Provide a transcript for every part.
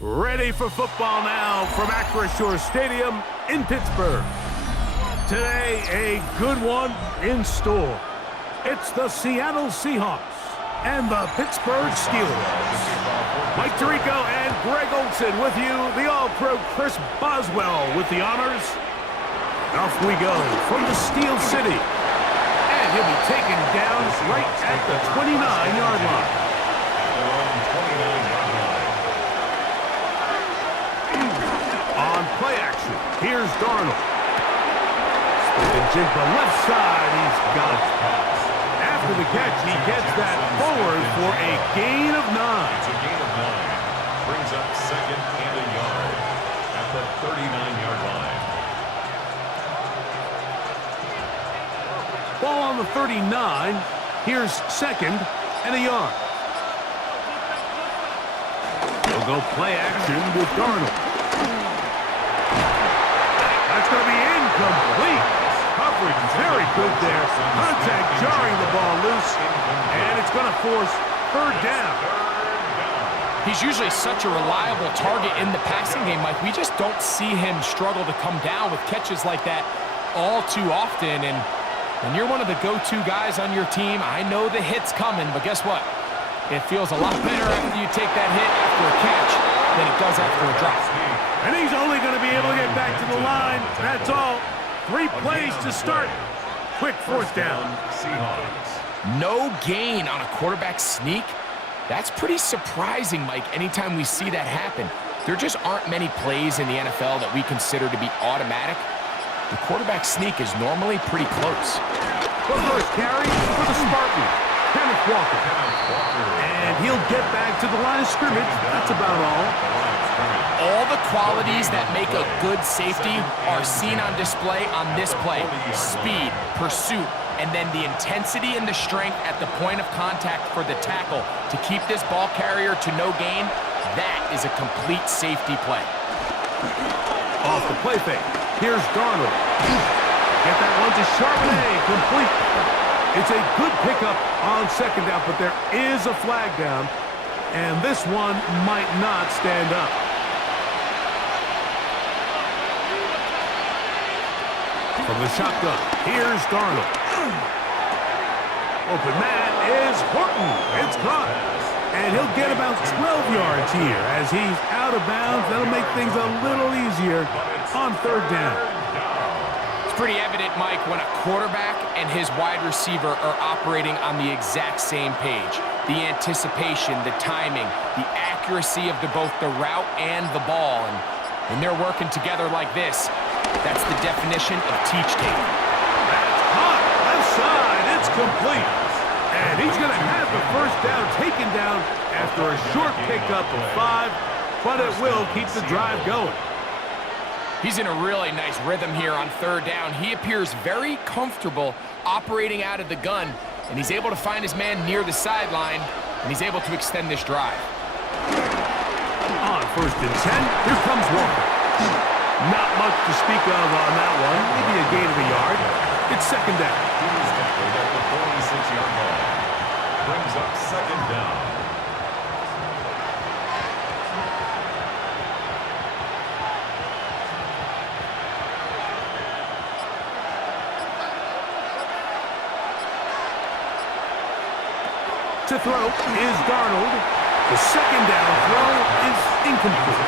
Ready for football now from Acrisure Stadium in Pittsburgh. Today, a good one in store. It's the Seattle Seahawks and the Pittsburgh Steelers. Mike Tirico and Greg Olson with you, the All-Pro Chris Boswell with the honors. Off we go from the Steel City. And he'll be taken down right at the 29-yard line. On play action, here's Darnold. Split and jig the left side, he's got it. After the catch, he gets that forward for a gain of 9. It's a gain of 9. Brings up second and a yard at the 39-yard line. Ball on the 39. Here's second and a yard. He'll go play action with Darnold. That's going to be incomplete. Coverage very good there. Contact jarring the ball loose. And it's going to force third down. He's usually such a reliable target in the passing game, Mike. We just don't see him struggle to come down with catches like that all too often. And when you're one of the go-to guys on your team, I know the hit's coming, but guess what? It feels a lot better after you take that hit after a catch than it does after a drop. And he's only going to be able to get back to the line. That's all. 3 plays to start. Quick fourth down. Seahawks. No gain on a quarterback sneak? That's pretty surprising, Mike, anytime we see that happen. There just aren't many plays in the NFL that we consider to be automatic. The quarterback sneak is normally pretty close. The first carry for the Spartan, Kenneth Walker. And he'll get back to the line of scrimmage. That's about all. All the qualities that make a good safety are seen on display on this play. Speed, pursuit, and then the intensity and the strength at the point of contact for the tackle to keep this ball carrier to no gain. That is a complete safety play. Off the play fake. Here's Darnold. Get that one to Charbonnet, complete. It's a good pickup on second down, but there is a flag down, and this one might not stand up. From the shotgun, here's Darnold. Open man is Horton. It's caught. And he'll get about 12 yards here as he's out of bounds. That'll make things a little easier on third down. It's pretty evident, Mike, when a quarterback and his wide receiver are operating on the exact same page. The anticipation, the timing, the accuracy of both the route and the ball. And when they're working together like this, that's the definition of teach tape. That's caught. Left side. It's complete. And he's going to have the first down taken down after a short pickup of 5, but it will keep the drive going. He's in a really nice rhythm here on third down. He appears very comfortable operating out of the gun, and he's able to find his man near the sideline, and he's able to extend this drive. On first and 10, here comes Walker. Not much to speak of on that one. Maybe a gain of a yard. It's second down. He's tackled at the 46-yard line. Brings up second down. To throw is Darnold. The second down throw is incomplete.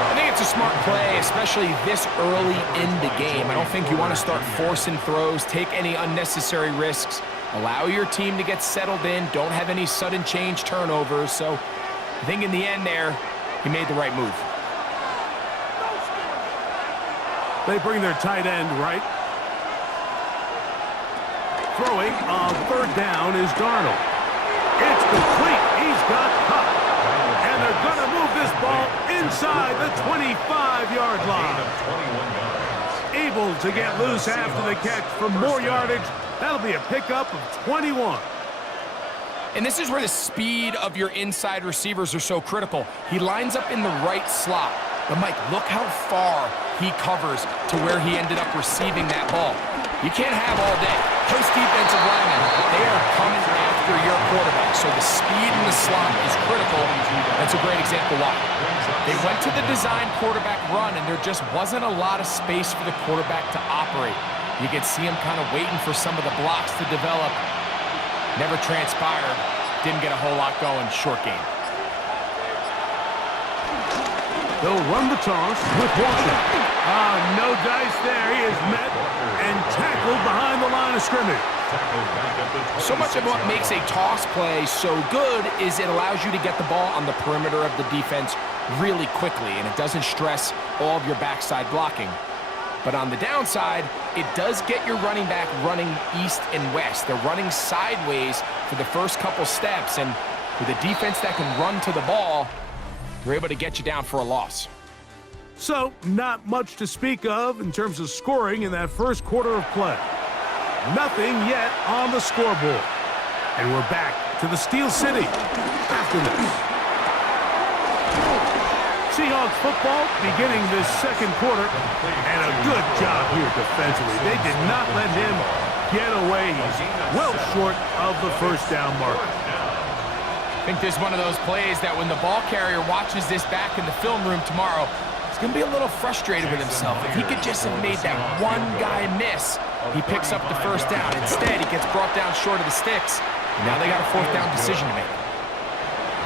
I think it's a smart play, especially this early in the game. I don't think you want to start forcing throws, take any unnecessary risks, allow your team to get settled in, don't have any sudden change turnovers. So I think in the end there, he made the right move. They bring their tight end right. Throwing on third down is Darnold. It's complete. He's got caught. And they're going to move this ball inside the 25-yard line. Able to get loose after the catch for more yardage. That'll be a pickup of 21. And this is where the speed of your inside receivers are so critical. He lines up in the right slot. But, Mike, look how far he covers to where he ended up receiving that ball. You can't have all day. Those defensive linemen, they are coming after your quarterback. So the speed in the slot is critical. That's a great example why. They went to the design quarterback run, and there just wasn't a lot of space for the quarterback to operate. You could see him kind of waiting for some of the blocks to develop. Never transpired. Didn't get a whole lot going. Short game. They'll run the toss with Washington. No dice there. He is met and tackled behind the line of scrimmage. So much of what makes a toss play so good is it allows you to get the ball on the perimeter of the defense really quickly, and it doesn't stress all of your backside blocking. But on the downside, it does get your running back running east and west. They're running sideways for the first couple steps, and with a defense that can run to the ball, they're able to get you down for a loss. So, not much to speak of in terms of scoring in that first quarter of play. Nothing yet on the scoreboard. And we're back to the Steel City after this. Seahawks football beginning this second quarter, and a good job here defensively. They did not let him get away. He's well short of the first down marker. I think this is one of those plays that when the ball carrier watches this back in the film room tomorrow, he's going to be a little frustrated with himself. If he could just have made that one guy miss, he picks up the first down. Instead, he gets brought down short of the sticks, and now they got a fourth down decision to make.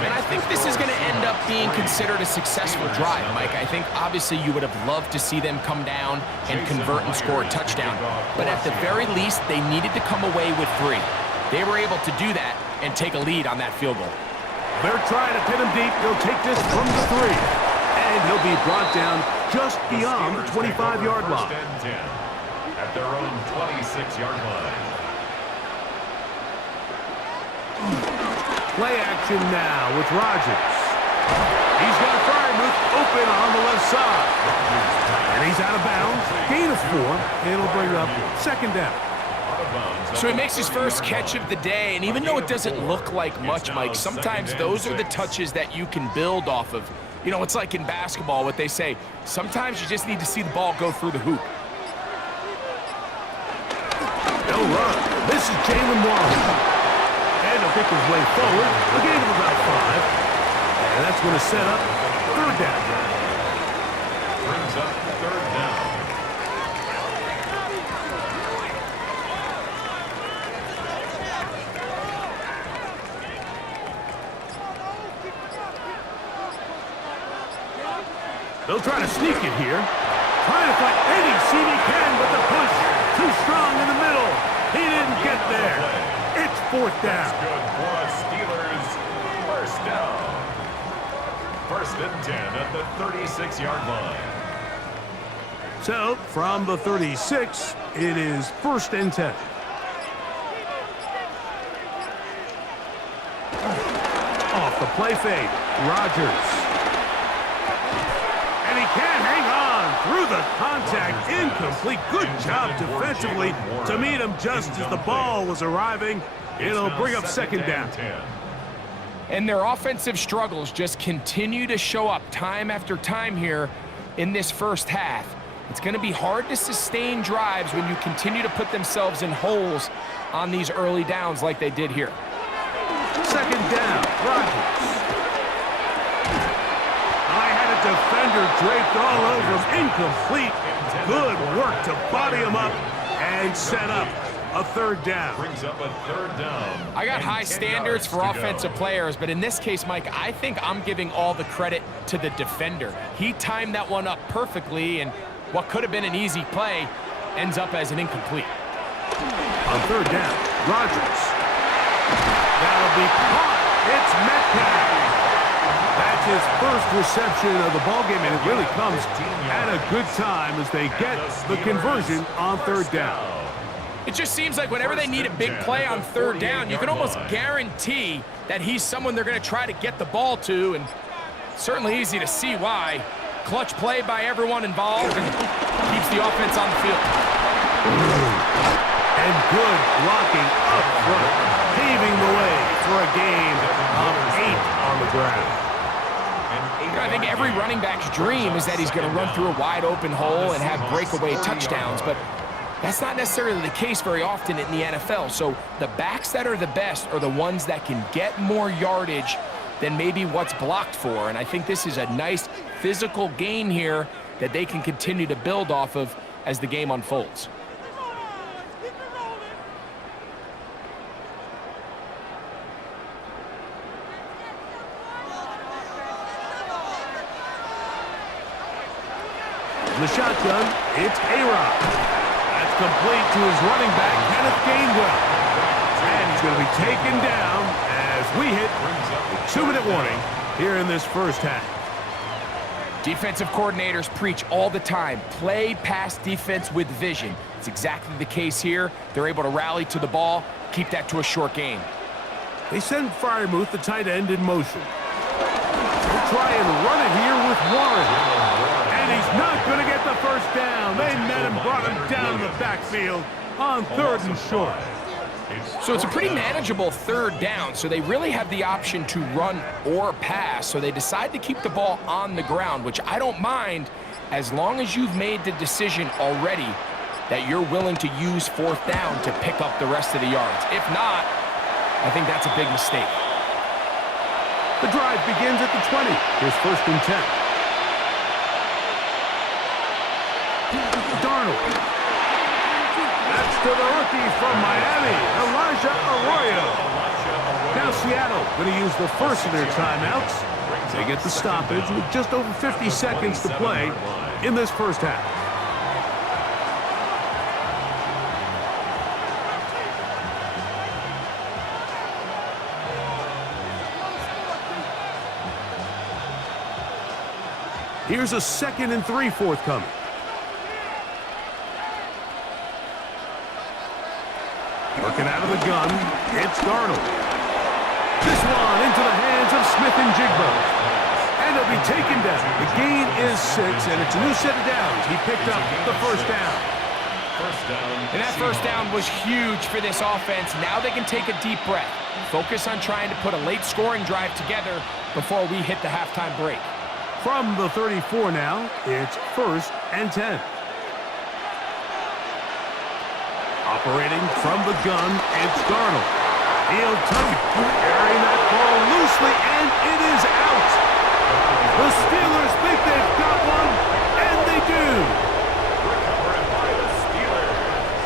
And I think this is going to end up being considered a successful drive, Mike. I think obviously you would have loved to see them come down and convert and score a touchdown. But at the very least, they needed to come away with 3. They were able to do that and take a lead on that field goal. They're trying to pin him deep. He'll take this from the 3. And he'll be brought down just beyond the 25-yard line. At their own 26-yard line. Play action now with Rodgers. He's got Freiermuth open on the left side. And he's out of bounds. Gain of 4. It'll bring up second down. So he makes his first catch of the day, and even though it doesn't look like much, Mike, sometimes those are the touches that you can build off of. You know, it's like in basketball, what they say, sometimes you just need to see the ball go through the hoop. They'll run. This is Jalen Warren. And he'll pick his way forward. A gain of about 5. And that's going to set up third down. Brings up third down. They'll try to sneak it here. Trying to find any seam he can, but the push too strong in the middle. He didn't get there. It's fourth down. That's good for us Steelers. First down. First and 10 at the 36-yard line. So, from the 36, it is first and 10. Off the play fake, Rodgers. And he can't hang on through the contact. Incomplete. Good job defensively to meet him just as the ball was arriving. It'll bring up second down. And their offensive struggles just continue to show up time after time here in this first half. It's going to be hard to sustain drives when you continue to put themselves in holes on these early downs like they did here. Second down, Rodgers. I had a defender draped all over him. Incomplete. Good work to body him up and set up a third down. Brings up a third down. I got high standards for offensive players, but in this case, Mike, I think I'm giving all the credit to the defender. He timed that one up perfectly, and what could have been an easy play ends up as an incomplete. On third down, Rodgers. That'll be caught. It's Metcalf. That's his first reception of the ballgame, and it really comes at a good time as they get the conversion on third down. It just seems like whenever they need a big play on third down, you can almost guarantee that he's someone they're going to try to get the ball to, and certainly easy to see why. Clutch play by everyone involved and keeps the offense on the field. And good blocking up front, paving the way for a gain of 8 on the ground. I think every running back's dream is that he's going to run through a wide open hole and have breakaway touchdowns, but that's not necessarily the case very often in the NFL. So the backs that are the best are the ones that can get more yardage than maybe what's blocked for. And I think this is a nice physical gain here that they can continue to build off of as the game unfolds. The shotgun, it's A-Rod. That's complete to his running back, Kenneth Gainwell. And he's going to be taken down as we hit the 2-minute warning here in this first half. Defensive coordinators preach all the time, play pass defense with vision. It's exactly the case here. They're able to rally to the ball, keep that to a short game. They send Freiermuth, the tight end, in motion. They'll try and run it here with Warren. And he's not going to get the first down. They met him, brought him down in the backfield on 3rd and short. So it's a pretty manageable 3rd down, so they really have the option to run or pass, so they decide to keep the ball on the ground, which I don't mind as long as you've made the decision already that you're willing to use 4th down to pick up the rest of the yards. If not, I think that's a big mistake. The drive begins at the 20. Here's 1st and 10. Darnold. That's to the rookie from Miami, Elijah Arroyo. Now Seattle going to use the first of their timeouts. They get the stoppage with just over 50 seconds to play in this first half. Here's a 2nd and 3 forthcoming. Working out of the gun, it's Darnold. This one into the hands of Smith and Jigba. And he'll be taken down. The gain is 6, and it's a new set of downs. He picked up the first down. And that first down was huge for this offense. Now they can take a deep breath. Focus on trying to put a late scoring drive together before we hit the halftime break. From the 34 now, it's 1st and 10. Operating from the gun, it's Darnold. He'll tuck it, carrying that ball loosely, and it is out. The Steelers think they've got one, and they do. Recovered by the Steelers.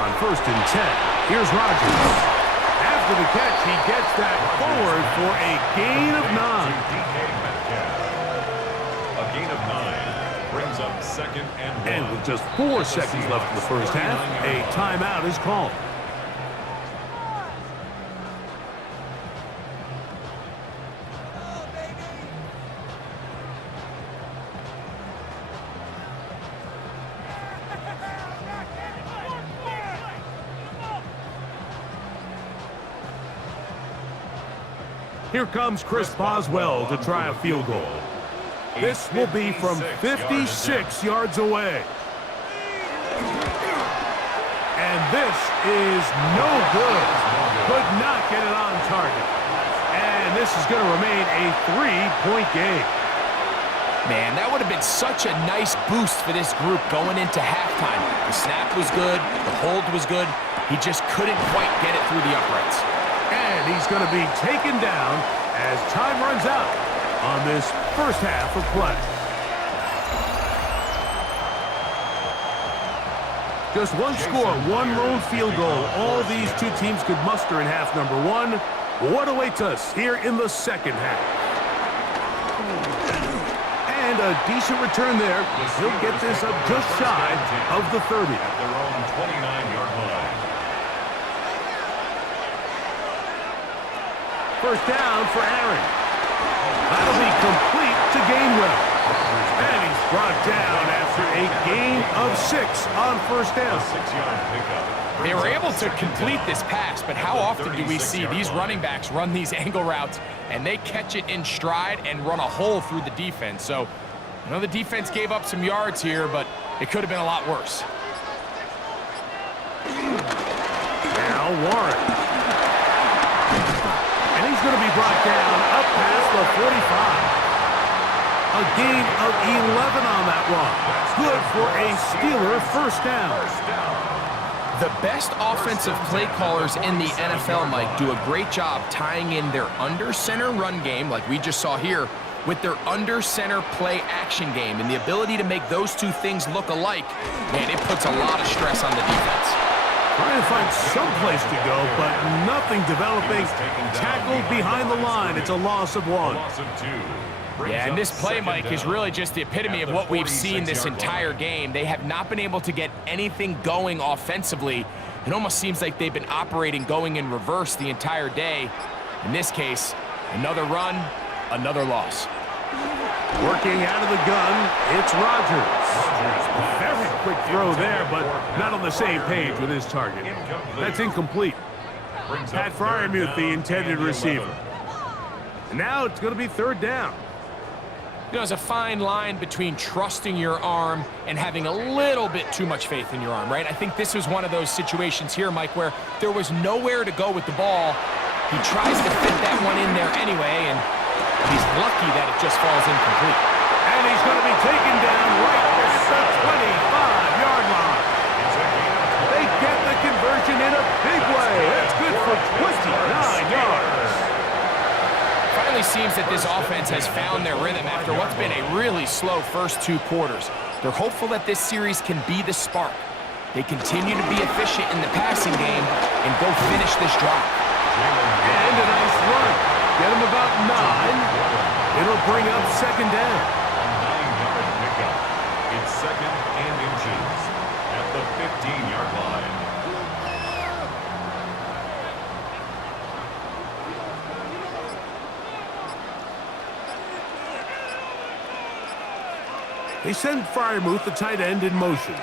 On 1st and 10, here's Rodgers. After the catch, he gets that forward for a gain of 9. A gain of 9 brings up 2nd and 1. And with just 4 seconds left in the first half, a timeout is called. Here comes Chris Boswell to try a field goal. This will be from 56 yards away. And this is no good. Could not get it on target. And this is going to remain a 3-point game. Man, that would have been such a nice boost for this group going into halftime. The snap was good. The hold was good. He just couldn't quite get it through the uprights. And he's going to be taken down as time runs out on this first half of play. Just one score, one lone field goal. All these two teams could muster in half number 1. What awaits us here in the second half? And a decent return there. He'll get this up just shy of the 30. At their own 29-yard line. First down for Aaron. That'll be complete to Gainwell. And he's brought down after a gain of 6 on first down. 6-yard pickup. They were able to complete this pass, but how often do we see these running backs run these angle routes and they catch it in stride and run a hole through the defense? So, I know the defense gave up some yards here, but it could have been a lot worse. Now Warren. And he's going to be brought down up past the 45. A gain of 11 on that run. Good for a Steeler first down. The best offensive play callers in the NFL, Mike, do a great job tying in their under-center run game, like we just saw here, with their under-center play action game. And the ability to make those two things look alike, man, it puts a lot of stress on the defense. Trying to find some place to go, but nothing developing. Tackled behind the line. It's a loss of 1. Yeah, and this play, Mike, is really just the epitome of what we've seen this entire game. They have not been able to get anything going offensively. It almost seems like they've been operating going in reverse the entire day. In this case, another run, another loss. Working out of the gun, it's Rodgers. Very quick throw there, but not on the same page with his target. That's incomplete. Pat Freiermuth, the intended receiver. And now it's going to be 3rd down. You know, there's a fine line between trusting your arm and having a little bit too much faith in your arm, right? I think this was one of those situations here, Mike, where there was nowhere to go with the ball. He tries to fit that one in there anyway, and he's lucky that it just falls incomplete. And he's going to be taken down right at the 25-yard line. They get the conversion in a big way. That's good for 29 yards. Finally seems that this offense has found their rhythm after what's been a really slow first 2 quarters. They're hopeful that this series can be the spark. They continue to be efficient in the passing game and go finish this drive. And a nice run. Get him about 9. It'll bring up 2nd down. A 9-yard pickup. It's 2nd and inches at the 15-yard line. They send Freiermuth, the tight end, in motion.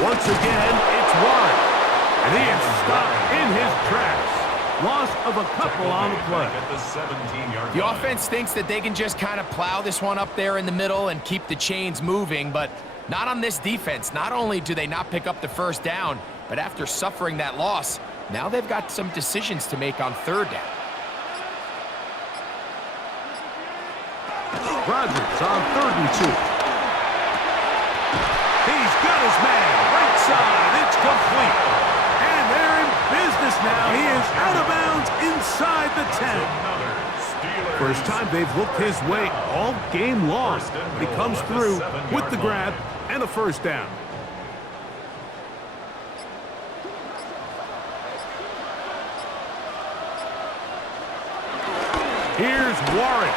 Once again, it's wide. And he is stopped in his tracks. Loss of a couple on the play. At the 17-yard The line. offense thinks that they can just kind of plow this one up there in the middle and keep the chains moving, but not on this defense. Not only do they not pick up the 1st down, but after suffering that loss, now they've got some decisions to make on 3rd down. Rodgers on 3rd and 2. He's got his man. Right side. It's complete. And they're in business now. He is out of bounds inside the 10. First time they've looked his way all game long. He comes through with the grab and a 1st down. Here's Warren.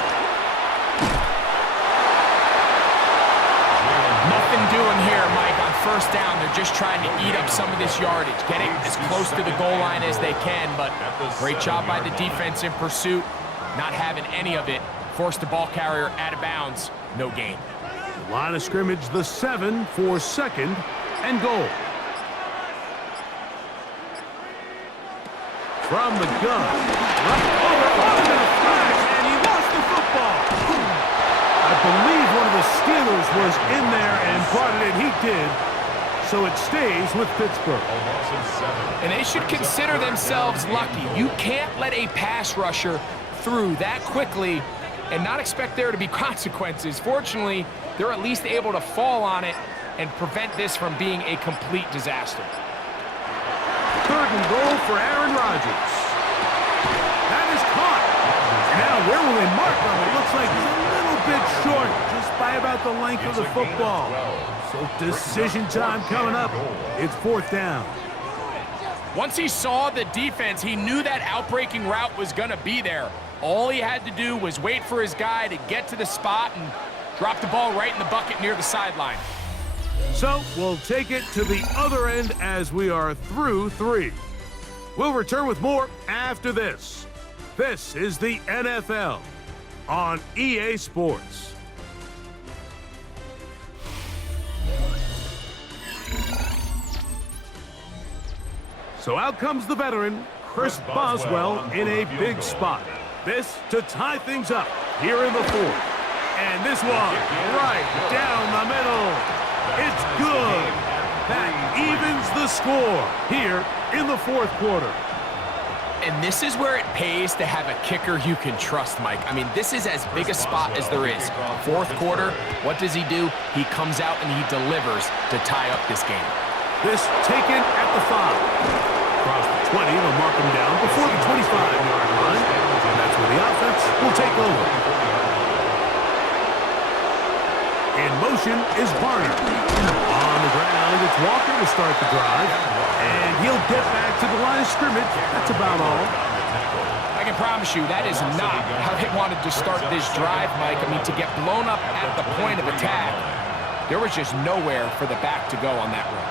Nothing doing here, Mike, on 1st down. They're just trying to eat up some of this yardage, getting as close to the goal line as they can, but great job by the defense in pursuit, not having any of it. Forced the ball carrier out of bounds, no gain. Line of scrimmage, the 7 for 2nd and goal. From the gun. Right over the flash, and he lost the football. I believe one of the Steelers was in there and brought it in. He did. So it stays with Pittsburgh. And they should consider themselves lucky. You can't let a pass rusher through that quickly and not expect there to be consequences. Fortunately, they're at least able to fall on it and prevent this from being a complete disaster. 3rd and goal for Aaron Rodgers. That is caught. Now where will they mark him? It looks like he's a little bit short, just by about the length of the football. So decision time coming up. It's 4th down. Once he saw the defense, he knew that outbreaking route was going to be there. All he had to do was wait for his guy to get to the spot and drop the ball right in the bucket near the sideline. So we'll take it to the other end as we are through 3. We'll return with more after this. This is the NFL on EA Sports. So out comes the veteran, Chris Boswell, in a big spot. This to tie things up here in the 4th. And this one right down the middle. It's good. That evens the score here in the 4th quarter. And this is where it pays to have a kicker you can trust, Mike. I mean, this is as big a spot as there is. 4th quarter, what does he do? He comes out and he delivers to tie up this game. This taken at the 5. Across the 20, they'll mark him down before the 25-yard line. And that's where the offense will take over. In motion is Barner. On the ground, it's Walker to start the drive. And he'll get back to the line of scrimmage. That's about all. I can promise you that is not how they wanted to start this drive, Mike. I mean, to get blown up at the point of attack, there was just nowhere for the back to go on that run.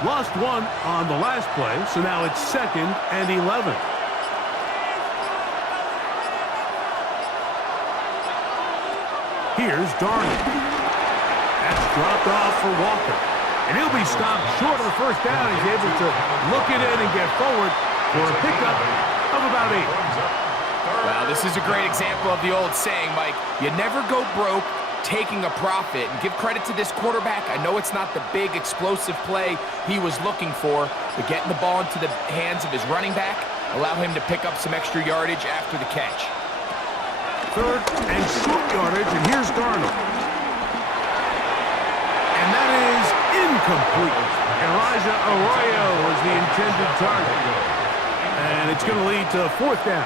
Lost one on the last play, so now it's 2nd and 11. Here's Darnold. That's dropped off for Walker. And he'll be stopped short of the first down. He's able to look it in and get forward for a pickup of about 8. Well, this is a great example of the old saying, Mike. You never go broke taking a profit. And give credit to this quarterback. I know it's not the big explosive play he was looking for, but getting the ball into the hands of his running back allow him to pick up some extra yardage after the catch. 3rd and short yardage, and here's Darnold. And that is incomplete. Elijah Arroyo was the intended target. And it's going to lead to 4th down.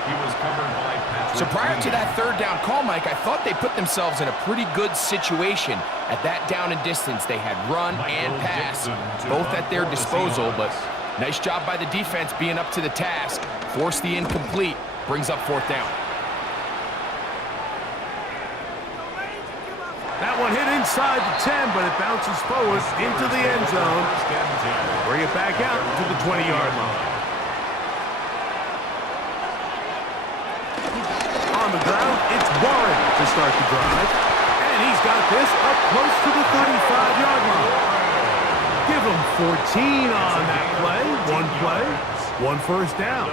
So prior to that 3rd down call, Mike, I thought they put themselves in a pretty good situation at that down and distance. They had run and pass, both at their disposal, but nice job by the defense being up to the task. Forced the incomplete, brings up 4th down. That one hit inside the 10, but it bounces forward into the end zone. Bring it back out to the 20-yard line. On the ground, it's Warren to start the drive. And he's got this up close to the 35-yard line. Give him 14 on that play. One first down.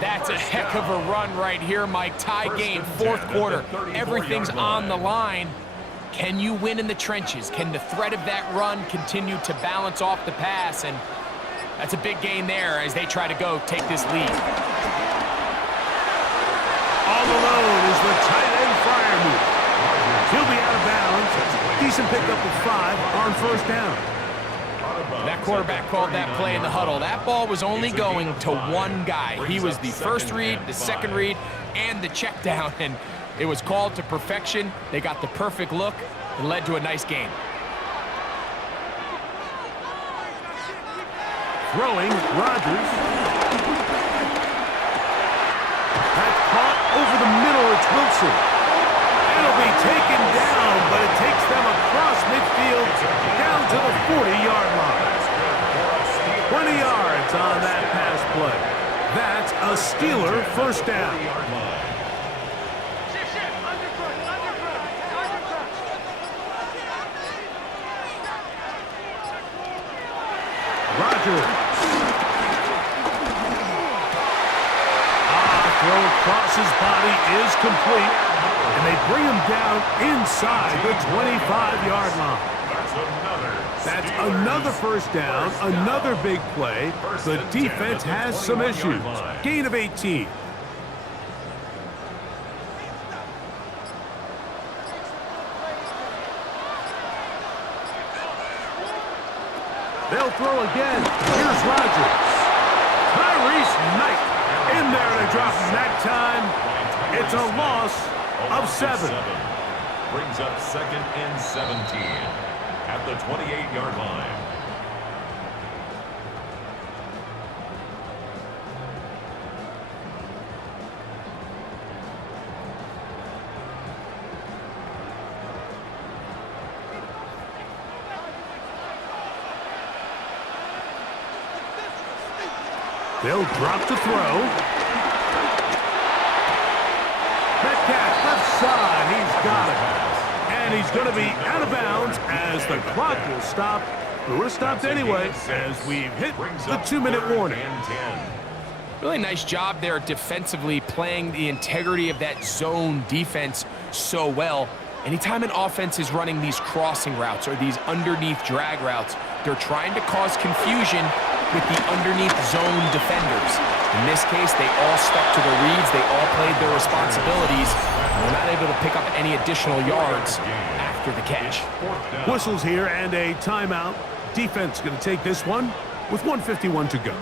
That's a heck of a run right here, Mike. Tie game, 4th quarter. Everything's on the line. Can you win in the trenches? Can the threat of that run continue to balance off the pass? And that's a big gain there as they try to go take this lead. All alone is the tight end Freiermuth. He'll be out of bounds. Decent pickup of 5 on 1st down. That quarterback called that play in the huddle. That ball was only going to one guy. He was the first read, the second read, and the check down, and it was called to perfection. They got the perfect look and led to a nice game. Throwing, Rodgers. That's caught over the middle. It's Wilson. It'll be taken down, but it takes them across midfield down to the 40-yard line. 20 yards on that pass play. That's a Steeler 1st down. Rodgers. Throw across his body is complete. And they bring him down inside the 25-yard line. That's another 1st down, another big play. The defense has some issues. Gain of 18. They'll throw again. Here's Rodgers. Tyrese Knight in there to drop him that time. It's a loss of 7. Brings up 2nd and 17 at the 28-yard line. They'll drop to throw. Metcalf left side. He's got it. And he's going to be out of bounds as the clock will stop. We would have stopped anyway as we've hit the 2-minute warning. Really nice job there defensively, playing the integrity of that zone defense so well. Anytime an offense is running these crossing routes or these underneath drag routes, they're trying to cause confusion with the underneath zone defenders. In this case, they all stuck to the reads. They all played their responsibilities. And they're not able to pick up any additional yards after the catch. Whistles here and a timeout. defense going to take this one with 1:51 to go.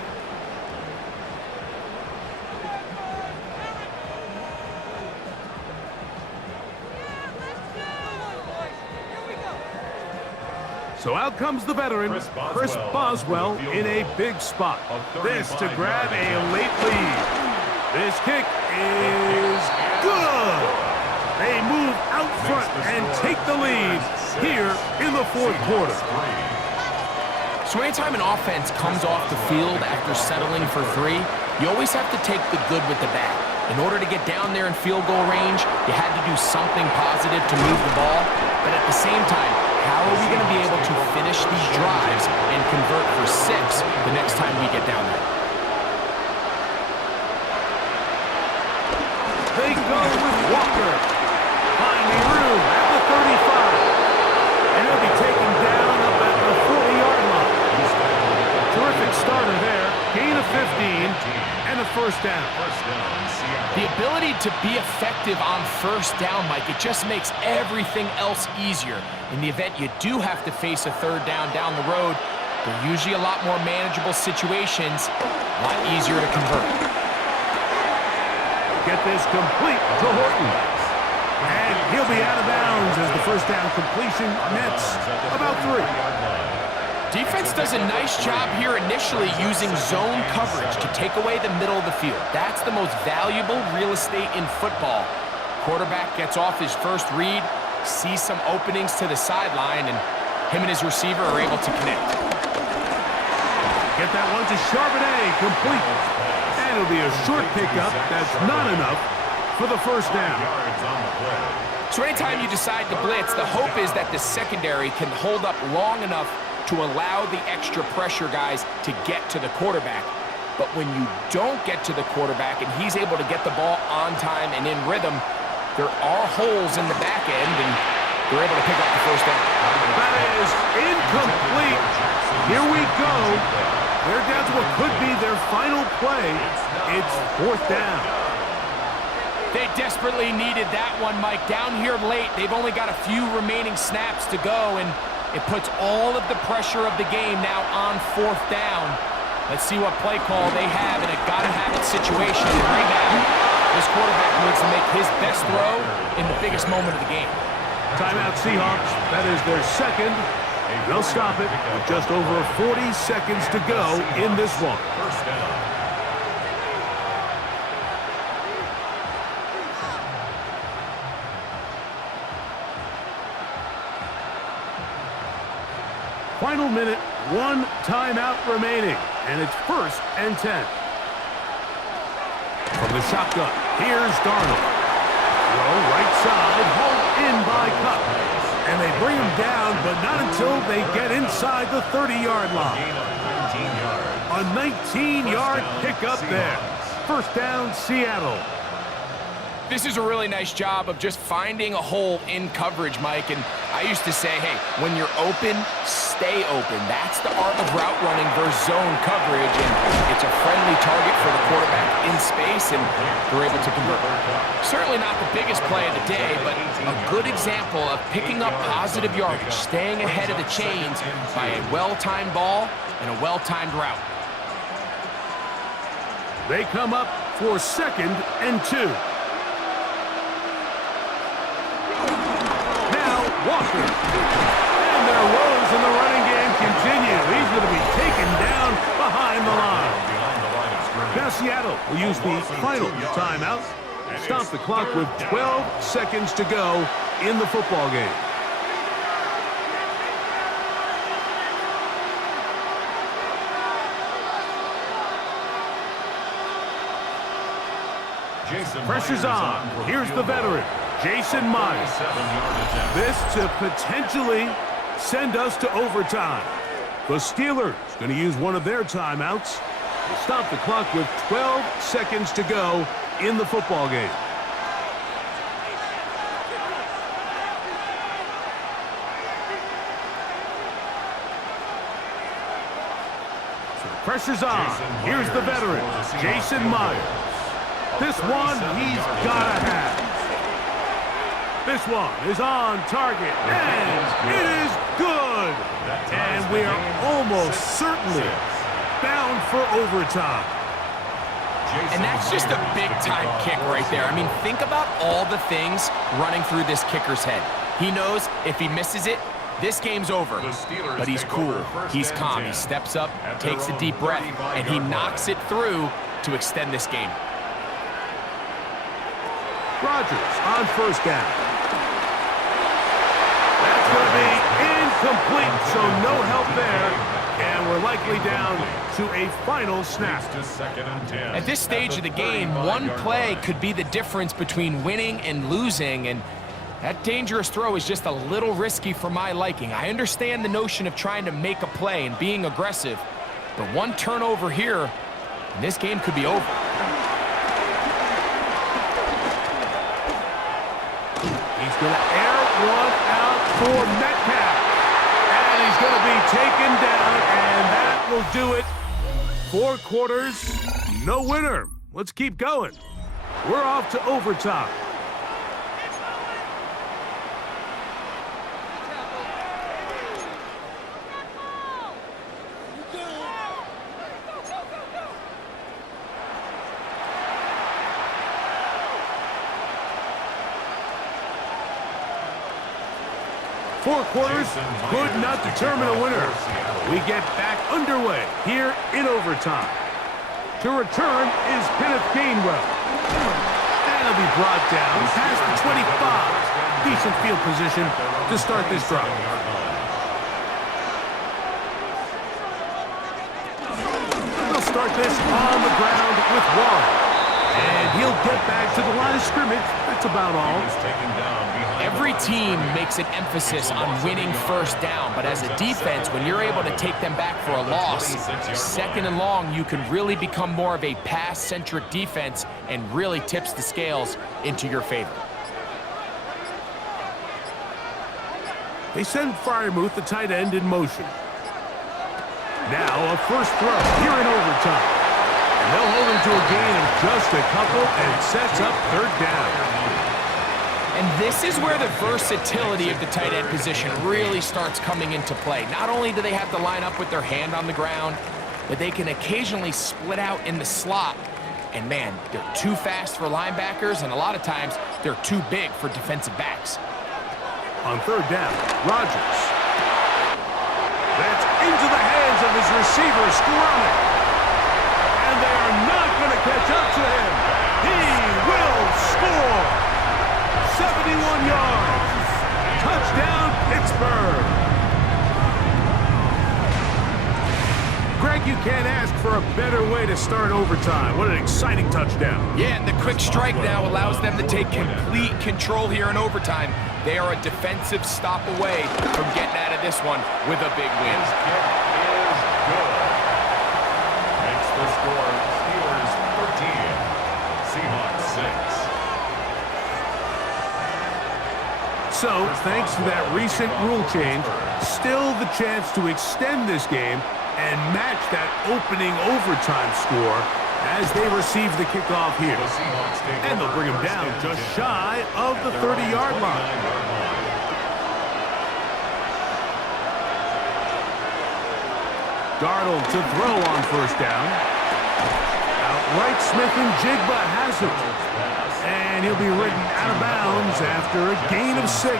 So out comes the veteran, Chris Boswell, in a big spot. This to grab a late lead. This kick is good. They move out front and take the lead here in the fourth quarter. So anytime an offense comes off the field after settling for 3, you always have to take the good with the bad. In order to get down there in field goal range, you had to do something positive to move the ball. But at the same time, how are we going to be able to finish these drives and convert for 6 the next time we get down there? They go with Walker. Finding room at the 35. And he'll be taken down up at the 40-yard line. Terrific starter there. Gain of 15 and a first down. The ability to be effective on first down, Mike, it just makes everything else easier. In the event you do have to face a third down the road, they're usually a lot more manageable situations, a lot easier to convert. Get this complete to Horton. And he'll be out of bounds as the first down completion nets about 3. Defense does a nice job here initially using zone coverage to take away the middle of the field. That's the most valuable real estate in football. Quarterback gets off his first read, sees some openings to the sideline, and him and his receiver are able to connect. Get that one to Charbonnet, complete. And it'll be a short pickup. That's not enough for the first down. So anytime you decide to blitz, the hope is that the secondary can hold up long enough to allow the extra pressure guys to get to the quarterback. But when you don't get to the quarterback and he's able to get the ball on time and in rhythm, there are holes in the back end, and they're able to pick up the first down. That is incomplete. Here we go. They're down to what could be their final play. It's fourth down. They desperately needed that one, Mike. Down here late, they've only got a few remaining snaps to go, and it puts all of the pressure of the game now on fourth down. Let's see what play call they have in a gotta-have-it situation. And right now, this quarterback needs to make his best throw in the biggest moment of the game. Timeout Seahawks. That is their second. They'll stop it with just over 40 seconds to go in this one. First down. Final minute, 1 timeout remaining, and it's 1st and 10. From the shotgun, here's Darnold. Throw right side, hauled in by Cup. And they bring him down, but not until they get inside the 30-yard line. A 19-yard pickup there. First down, Seattle. This is a really nice job of just finding a hole in coverage, Mike. And I used to say, hey, when you're open, stay open. That's the art of route running versus zone coverage. And it's a friendly target for the quarterback in space, and they're able to convert. Certainly not the biggest play of the day, but a good example of picking up positive yardage, staying ahead of the chains by a well-timed ball and a well-timed route. They come up for 2nd and 2. Walker. And their woes in the running game continue. He's going to be taken down behind the line. Now Seattle will use the final timeout. Stop the clock with 12 seconds to go in the football game. Pressure's on. Here's the veteran, Jason Myers. This to potentially send us to overtime. The Steelers going to use one of their timeouts to stop the clock with 12 seconds to go in the football game. So the pressure's on. Here's the veteran, Jason Myers. This one he's got to have. This one is on target, and it is good. And we are almost certainly bound for overtime. And that's just a big-time kick right there. I mean, think about all the things running through this kicker's head. He knows if he misses it, this game's over. But he's cool. He's calm. He steps up, takes a deep breath, and he knocks it through to extend this game. Rodgers on first down. That's going to be incomplete, so no help there. And we're likely down to a final snap. At this stage of the game, one play could be the difference between winning and losing, and that dangerous throw is just a little risky for my liking. I understand the notion of trying to make a play and being aggressive, but one turnover here, and this game could be over. He's going to air one out for Metcalf. And he's going to be taken down, and that will do it. 4 quarters, no winner. Let's keep going. We're off to overtime. Four quarters could not determine a winner. We get back underway here in overtime. To return is Kenneth Gainwell. And he'll be brought down past the 25. Decent field position to start this drive. They'll start this on the ground with Warren. And he'll get back to the line of scrimmage. That's about all. Every team makes an emphasis on winning first down, but as a defense, when you're able to take them back for a loss, second and long, you can really become more of a pass-centric defense and really tips the scales into your favor. They send Freiermuth, the tight end, in motion. Now a first throw here in overtime. And they'll hold him to a gain of just a couple, and it sets up third down. And this is where the versatility of the tight end position really starts coming into play. Not only do they have to line up with their hand on the ground, but they can occasionally split out in the slot. And man, they're too fast for linebackers, and a lot of times they're too big for defensive backs. On third down, Rodgers. That's into the hands of his receiver, Skoronic. And they are not going to catch up to him. He will score. 71 yards. Touchdown, Pittsburgh. Greg, you can't ask for a better way to start overtime. What an exciting touchdown. Yeah, and the quick strike now allows them to take complete control here in overtime. They are a defensive stop away from getting out of this one with a big win. His kick is good. Makes the score Steelers 13, Seahawks 6. So, thanks to that recent rule change, still the chance to extend this game and match that opening overtime score as they receive the kickoff here. And they'll bring him down just shy of the 30-yard line. Darnold to throw on first down. Outright Smith and Jigba has it. And he'll be ridden out of bounds after a gain of 6.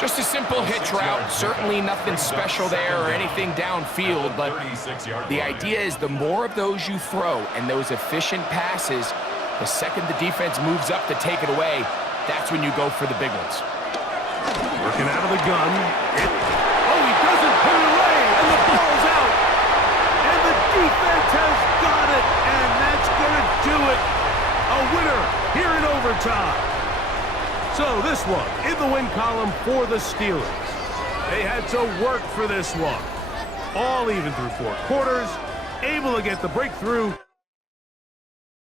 Just a simple hitch route, certainly nothing special there or anything downfield, but the idea is the more of those you throw and those efficient passes, the second the defense moves up to take it away, that's when you go for the big ones. Working out of the gun. He doesn't put it away, and the ball's out. And the defense has got it, and that's going to do it. A winner here in overtime. So this one in the win column for the Steelers. They had to work for this one. All even through 4 quarters, able to get the breakthrough